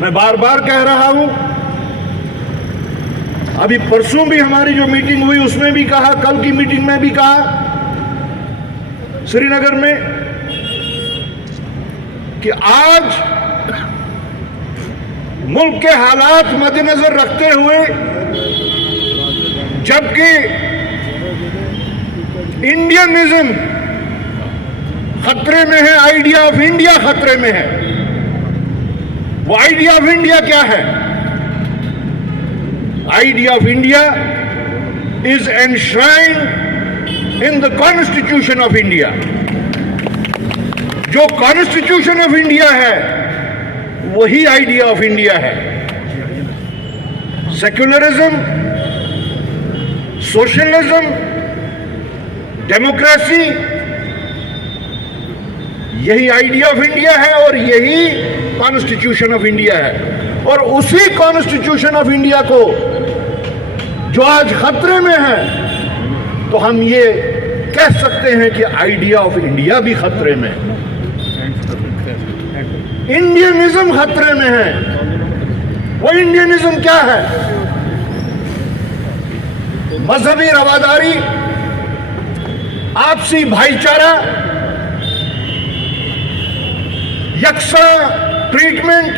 मैं बार बार कह रहा हूं, अभी परसों भी हमारी जो मीटिंग हुई उसमें भी कहा, कल की मीटिंग में भी कहा श्रीनगर में, कि आज मुल्क के हालात मद्देनजर रखते हुए, जबकि इंडियनिज्म खतरे में है, आइडिया ऑफ इंडिया खतरे में है। वो आइडिया ऑफ इंडिया क्या है? Idea of India is enshrined in the constitution of India. जो कॉन्स्टिट्यूशन ऑफ इंडिया है वही आइडिया ऑफ इंडिया है। सेक्युलरिज्म, सोशलिज्म, डेमोक्रेसी, यही आइडिया ऑफ इंडिया है और यही कॉन्स्टिट्यूशन ऑफ इंडिया है। और उसी कॉन्स्टिट्यूशन ऑफ इंडिया को जो आज खतरे में है, तो हम ये कह सकते हैं कि आइडिया ऑफ इंडिया भी खतरे में है, इंडियनिज्म खतरे में है। वो इंडियनिज्म क्या है? मजहबी रवादारी, आपसी भाईचारा, यकसा ट्रीटमेंट,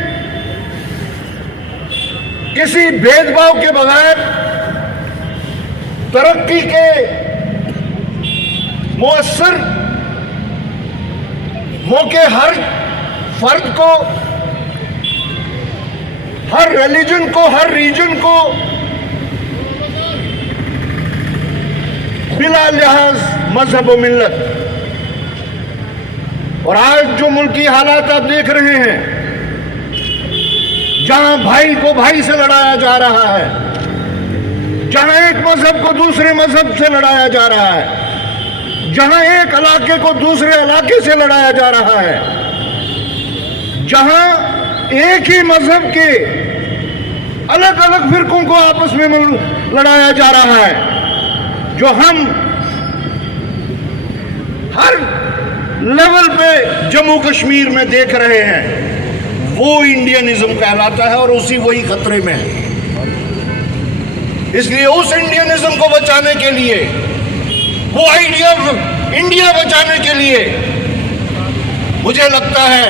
किसी भेदभाव के बगैर तरक्की के मुअस्सर मौके हर फर्द को, हर रिलीजन को, हर रीजन को बिला लिहाज मजहब व मिल्लत। और आज जो मुल्की हालात आप देख रहे हैं, जहां भाई को भाई से लड़ाया जा रहा है, जहां एक मजहब को दूसरे मजहब से लड़ाया जा रहा है, जहां एक इलाके को दूसरे इलाके से लड़ाया जा रहा है, जहां एक ही मजहब के अलग अलग फिरकों को आपस में लड़ाया जा रहा है, जो हम हर लेवल पे जम्मू कश्मीर में देख रहे हैं, वो इंडियनिज्म कहलाता है और उसी वही खतरे में है। इसलिए उस इंडियनिज्म को बचाने के लिए, वो आइडिया ऑफ इंडिया बचाने के लिए मुझे लगता है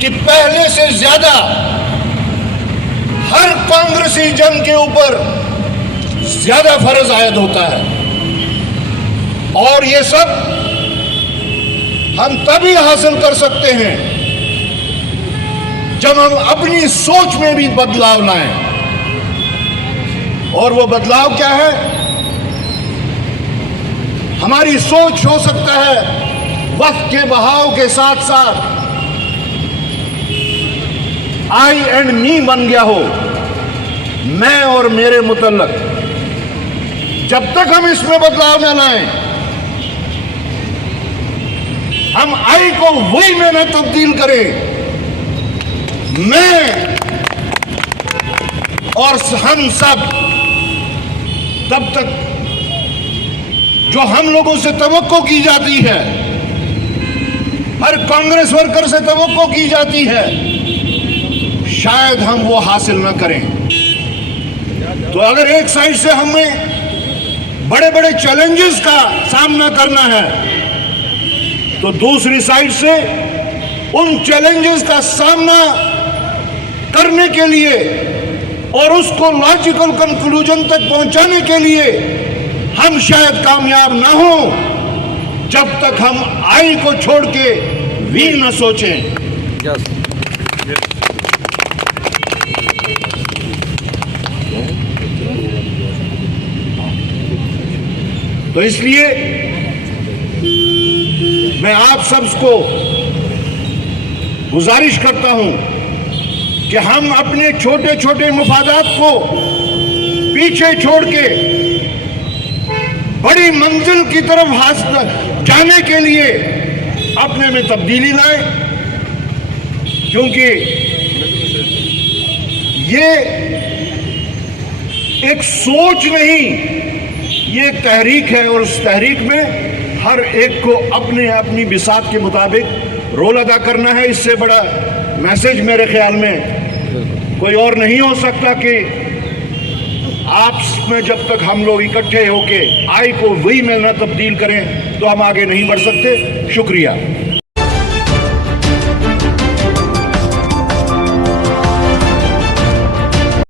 कि पहले से ज्यादा हर कांग्रेसी जन के ऊपर ज्यादा फर्ज आयद होता है। और ये सब हम तभी हासिल कर सकते हैं जब हम अपनी सोच में भी बदलाव लाएं। और वो बदलाव क्या है? हमारी सोच हो सकता है वक्त के बहाव के साथ साथ आई एंड मी बन गया हो, मैं और मेरे मुतल्लक। जब तक हम इसमें बदलाव न लाएं, हम आई को वही में तब्दील करें, मैं और हम सब, तब तक जो हम लोगों से तवक्को की जाती है, हर कांग्रेस वर्कर से तवक्को की जाती है, शायद हम वो हासिल न करें। तो अगर एक साइड से हमें बड़े बड़े चैलेंजेस का सामना करना है, तो दूसरी साइड से उन चैलेंजेस का सामना करने के लिए और उसको लॉजिकल कंक्लूजन तक पहुंचाने के लिए हम शायद कामयाब ना हो, जब तक हम आई को छोड़ के वी न सोचें। तो इसलिए मैं आप सबको गुजारिश करता हूं कि हम अपने छोटे छोटे मुफादात को पीछे छोड़ के बड़ी मंजिल की तरफ जाने के लिए अपने में तब्दीली लाएं, क्योंकि ये एक सोच नहीं, ये एक तहरीक है और उस तहरीक में हर एक को अपने अपनी बिसात के मुताबिक रोल अदा करना है। इससे बड़ा मैसेज मेरे ख्याल में कोई और नहीं हो सकता कि आपस में जब तक हम लोग इकट्ठे होके आय को वही में न तब्दील करें तो हम आगे नहीं बढ़ सकते। शुक्रिया।